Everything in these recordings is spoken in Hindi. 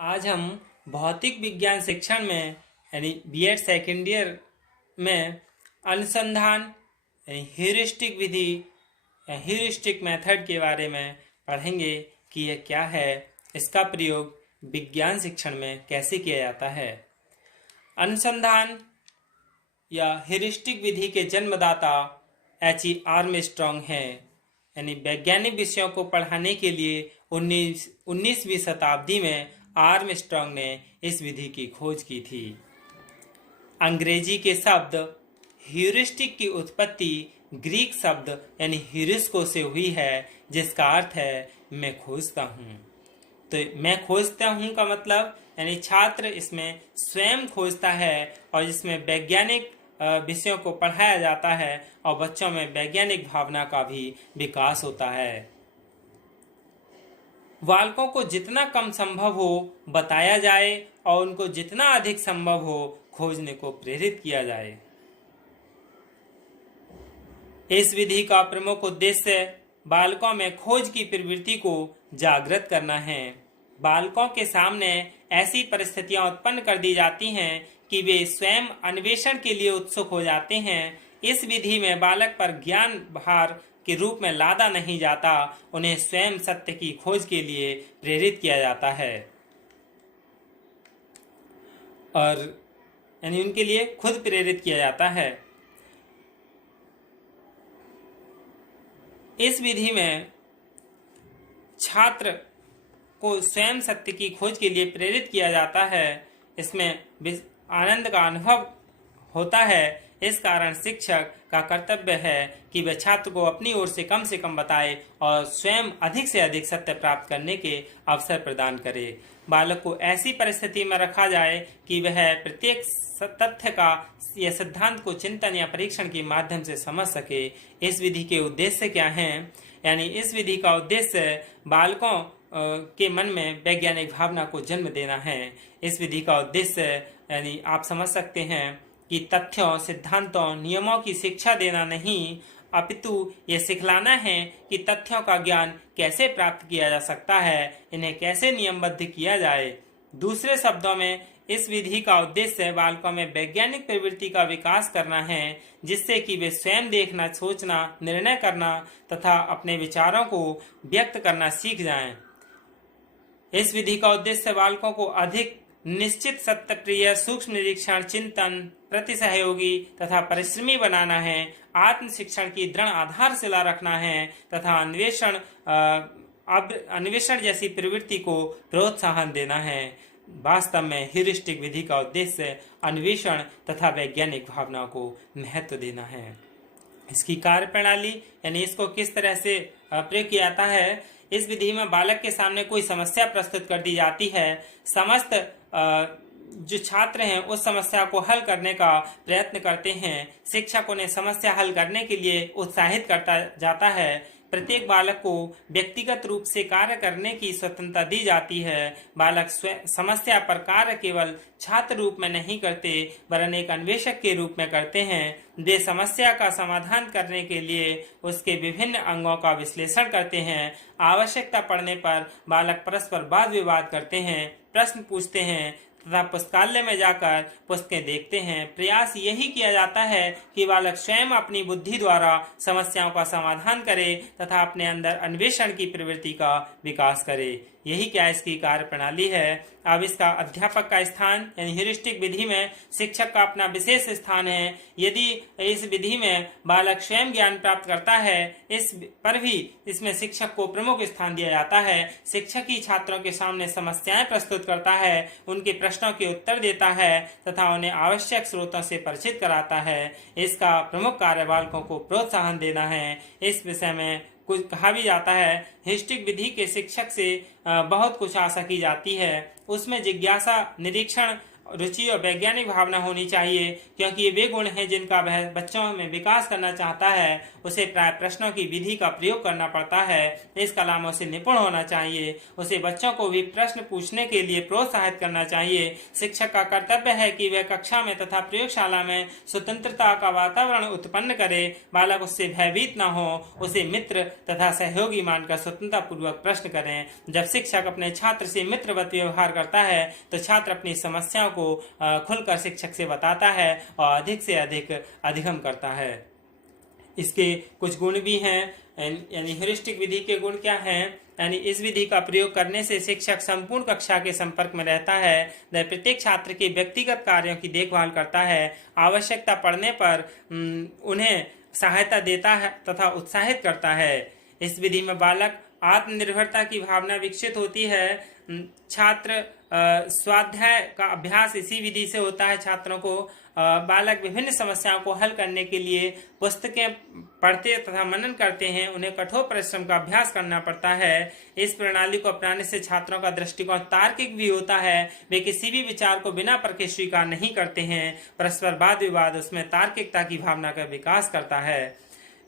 आज हम भौतिक विज्ञान शिक्षण में यानी बीएड सेकेंड ईयर में अनुसंधान ह्यूरिस्टिक विधि ह्यूरिस्टिक मेथड के बारे में पढ़ेंगे कि यह क्या है, इसका प्रयोग विज्ञान शिक्षण में कैसे किया जाता है। अनुसंधान या ह्यूरिस्टिक विधि के जन्मदाता एच.ई. आर्मस्ट्रॉन्ग हैं। यानी वैज्ञानिक विषयों को पढ़ाने के लिए 19वीं शताब्दी में आर्मस्ट्रॉन्ग ने इस विधि की खोज की थी। अंग्रेजी के शब्द ह्यूरिस्टिक की उत्पत्ति ग्रीक शब्द यानी ह्यूरिस्को से हुई है, जिसका अर्थ है मैं खोजता हूँ। तो मैं खोजता हूँ का मतलब यानी छात्र इसमें स्वयं खोजता है और जिसमें वैज्ञानिक विषयों को पढ़ाया जाता है और बच्चों में वैज्ञानिक भावना का भी विकास होता है। बालकों को जितना कम संभव हो बताया जाए और उनको जितना अधिक संभव हो खोजने को प्रेरित किया जाए। इस विधि का प्रमुख उद्देश्य बालकों में खोज की प्रवृत्ति को जागृत करना है। बालकों के सामने ऐसी परिस्थितियां उत्पन्न कर दी जाती हैं कि वे स्वयं अन्वेषण के लिए उत्सुक हो जाते हैं। इस विधि में बालक पर ज्ञान भार के रूप में लादा नहीं जाता, उन्हें स्वयं सत्य की खोज के लिए प्रेरित किया जाता है और यानी उनके लिए खुद प्रेरित किया जाता है। इस विधि में छात्र को स्वयं सत्य की खोज के लिए प्रेरित किया जाता है। इसमें आनंद का अनुभव होता है। इस कारण शिक्षक का कर्तव्य है कि वह छात्र को अपनी ओर से कम बताए और स्वयं अधिक से अधिक सत्य प्राप्त करने के अवसर प्रदान करे। बालक को ऐसी परिस्थिति में रखा जाए कि वह प्रत्येक तथ्य का या सिद्धांत को चिंतन या परीक्षण के माध्यम से समझ सके। इस विधि के उद्देश्य क्या हैं? यानी इस विधि का उद्देश्य बालकों के मन में वैज्ञानिक भावना को जन्म देना है। इस विधि का उद्देश्य यानी आप समझ सकते हैं कि तथ्यों, सिद्धांतों, नियमों की शिक्षा देना नहीं, अपितु ये सिखलाना है कि तथ्यों का ज्ञान कैसे प्राप्त किया जा सकता है, इन्हें कैसे नियमबद्ध किया जाए। दूसरे शब्दों में इस विधि का उद्देश्य बालकों में वैज्ञानिक प्रवृत्ति का विकास करना है, जिससे कि वे स्वयं देखना, सोचना, निर्णय करना तथा अपने विचारों को व्यक्त करना सीख जाएं। इस विधि का उद्देश्य बालकों को अधिक निश्चित, सत्यप्रिय, सूक्ष्म निरीक्षण, चिंतन, प्रति सहयोगी तथा परिश्रमी बनाना है। आत्म शिक्षण की दृढ़ आधारशिला रखना है तथा अन्वेषण जैसी प्रवृत्ति को प्रोत्साहन देना है। वास्तव में ह्यूरिस्टिक विधि का उद्देश्य अन्वेषण तथा वैज्ञानिक भावना को महत्व देना है। इसकी कार्य प्रणाली यानी इसको किस तरह से प्रयोग किया जाता है। इस विधि में बालक के सामने कोई समस्या प्रस्तुत कर दी जाती है। समस्त जो छात्र हैं उस समस्या को हल करने का प्रयत्न करते हैं। शिक्षक उन्हें समस्या हल करने के लिए उत्साहित करता जाता है। प्रत्येक बालक को व्यक्तिगत रूप से कार्य करने की स्वतंत्रता दी जाती है। बालक समस्या पर कार्य केवल छात्र रूप में नहीं करते, वरन एक अन्वेषक के रूप में करते हैं। वे समस्या का समाधान करने के लिए उसके विभिन्न अंगों का विश्लेषण करते हैं। आवश्यकता पड़ने पर बालक परस्पर वाद विवाद करते हैं, प्रश्न पूछते हैं तथा पुस्तकालय में जाकर पुस्तकें देखते हैं। प्रयास यही किया जाता है कि बालक स्वयं अपनी बुद्धि द्वारा समस्याओं का समाधान करे तथा अपने अंदर अन्वेषण की प्रवृत्ति का विकास करे। यही क्या इसकी कार्य प्रणाली है। अब इसका अध्यापक का स्थान यानी ह्यूरिस्टिक विधि में शिक्षक का अपना विशेष स्थान है। यदि इस विधि में बालक स्वयं ज्ञान प्राप्त करता है, इस पर भी इसमें शिक्षक को प्रमुख स्थान दिया जाता है। शिक्षक ही छात्रों के सामने समस्याएं प्रस्तुत करता है, उनके प्रश्नों के उत्तर देता है तथा उन्हें आवश्यक स्रोतों से परिचित कराता है। इसका प्रमुख कार्य बालकों को प्रोत्साहन देना है। इस विषय में कुछ कहा भी जाता है, ह्यूरिस्टिक विधि के शिक्षक से बहुत कुछ आशा की जाती है। उसमें जिज्ञासा, निरीक्षण रुचि और वैज्ञानिक भावना होनी चाहिए, क्योंकि ये वे गुण हैं जिनका वह बच्चों में विकास करना चाहता है। उसे प्राय प्रश्नों की विधि का प्रयोग करना पड़ता है। इसके अलावा उसे निपुण होना चाहिए। उसे बच्चों को भी प्रश्न पूछने के लिए प्रोत्साहित करना चाहिए। शिक्षक का कर्तव्य है कि वह कक्षा में तथा प्रयोगशाला में स्वतंत्रता का वातावरण उत्पन्न करे। बालक उससे भयभीत न हो, उसे मित्र तथा सहयोगी मानकर स्वतंत्रता पूर्वक प्रश्न करें। जब शिक्षक अपने छात्र से मित्रवत व्यवहार करता है तो छात्र अपनी समस्याओं को खुलकर शिक्षक से बताता है और अधिक से अधिक अधिगम करता है। इसके कुछ गुण भी हैं, यानी ह्यूरिस्टिक विधि के गुण क्या हैं? यानी इस विधि का प्रयोग करने से शिक्षक संपूर्ण कक्षा के संपर्क में रहता है। वह प्रत्येक छात्र के व्यक्तिगत कार्यों की देखभाल करता है। आवश्यकता पड़ने पर उन्हें सहायता देता है तथा उत्साहित करता है। इस विधि में बालक आत्मनिर्भरता की भावना विकसित होती है। छात्र स्वाध्याय का अभ्यास इसी विधि से होता है। छात्रों को बालक विभिन्न समस्याओं को हल करने के लिए पुस्तकें पढ़ते तथा मनन करते हैं। उन्हें कठोर परिश्रम का अभ्यास करना पड़ता है। इस प्रणाली को अपनाने से छात्रों का दृष्टिकोण तार्किक भी होता है। वे किसी भी विचार को बिना परखे स्वीकार नहीं करते हैं। परस्पर वाद विवाद उसमें तार्किकता की भावना का विकास करता है।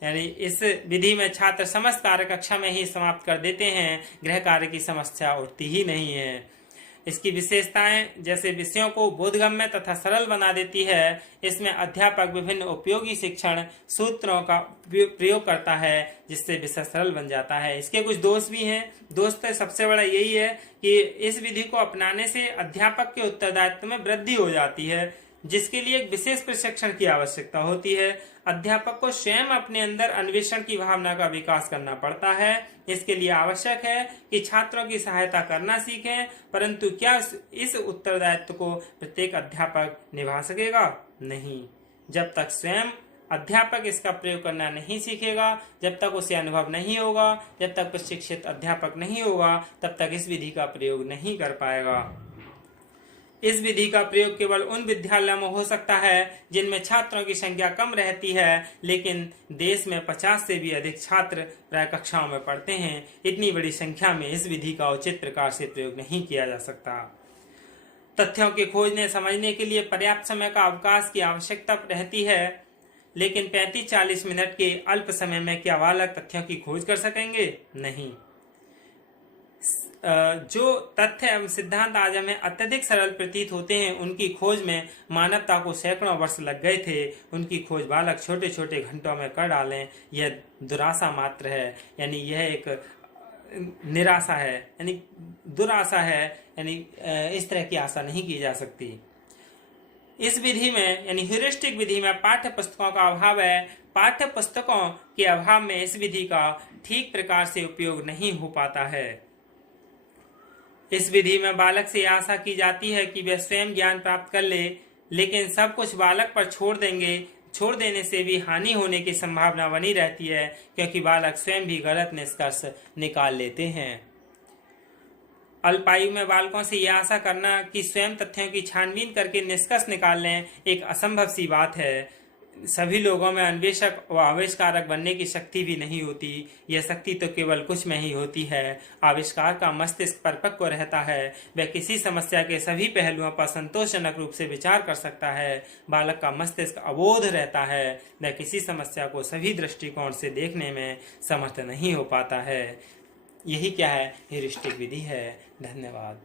यानी इस विधि में छात्र समस्त कार्य कक्षा में ही समाप्त कर देते हैं। गृह कार्य की समस्या उठती ही नहीं है। इसकी विशेषताएं जैसे विषयों को बोधगम्य तथा सरल बना देती है। इसमें अध्यापक विभिन्न उपयोगी शिक्षण सूत्रों का प्रयोग करता है जिससे विषय सरल बन जाता है। इसके कुछ दोष भी हैं। दोष तो सबसे बड़ा यही है कि इस विधि को अपनाने से अध्यापक के उत्तरदायित्व में वृद्धि हो जाती है, जिसके लिए एक विशेष प्रशिक्षण की आवश्यकता होती है। अध्यापक को स्वयं अपने अंदर अन्वेषण की भावना का विकास करना पड़ता है। इसके लिए आवश्यक है कि छात्रों की सहायता करना सीखें, परंतु क्या इस उत्तरदायित्व को प्रत्येक अध्यापक निभा सकेगा? नहीं। जब तक स्वयं अध्यापक इसका प्रयोग करना नहीं सीखेगा, जब तक उसे अनुभव नहीं होगा, जब तक प्रशिक्षित अध्यापक नहीं होगा, तब तक इस विधि का प्रयोग नहीं कर पाएगा। इस विधि का प्रयोग केवल उन विद्यालयों में हो सकता है जिनमें छात्रों की संख्या कम रहती है, लेकिन देश में 50 से भी अधिक छात्र प्राय कक्षाओं में पढ़ते हैं। इतनी बड़ी संख्या में इस विधि का उचित प्रकार से प्रयोग नहीं किया जा सकता। तथ्यों के खोजने समझने के लिए पर्याप्त समय का अवकाश की आवश्यकता रहती है, लेकिन 35-40 मिनट के अल्प समय में क्या बालक तथ्यों की खोज कर सकेंगे? नहीं। जो तथ्य एवं सिद्धांत आज हमें अत्यधिक सरल प्रतीत होते हैं, उनकी खोज में मानवता को सैकड़ों वर्ष लग गए थे। उनकी खोज बालक छोटे छोटे घंटों में कर डालें, यह दुराशा मात्र है। यानी यह एक निराशा है, यानी दुराशा है। यानी इस तरह की आशा नहीं की जा सकती। इस विधि में यानी ह्यूरिस्टिक विधि में पाठ्य पुस्तकों का अभाव है। पाठ्य पुस्तकों के अभाव में इस विधि का ठीक प्रकार से उपयोग नहीं हो पाता है। इस विधि में बालक से आशा की जाती है कि वह स्वयं ज्ञान प्राप्त कर ले, लेकिन सब कुछ बालक पर छोड़ देने से भी हानि होने की संभावना बनी रहती है, क्योंकि बालक स्वयं भी गलत निष्कर्ष निकाल लेते हैं। अल्पायु में बालकों से यह आशा करना कि स्वयं तथ्यों की छानबीन करके निष्कर्ष निकाल लें एक असंभव सी बात है। सभी लोगों में अन्वेषक व आविष्कारक बनने की शक्ति भी नहीं होती। यह शक्ति तो केवल कुछ में ही होती है। आविष्कार का मस्तिष्क परिपक्व रहता है। वह किसी समस्या के सभी पहलुओं पर संतोषजनक रूप से विचार कर सकता है। बालक का मस्तिष्क अबोध रहता है। वह किसी समस्या को सभी दृष्टिकोण से देखने में समर्थ नहीं हो पाता है। यही क्या है? ह्यूरिस्टिक विधि है। धन्यवाद।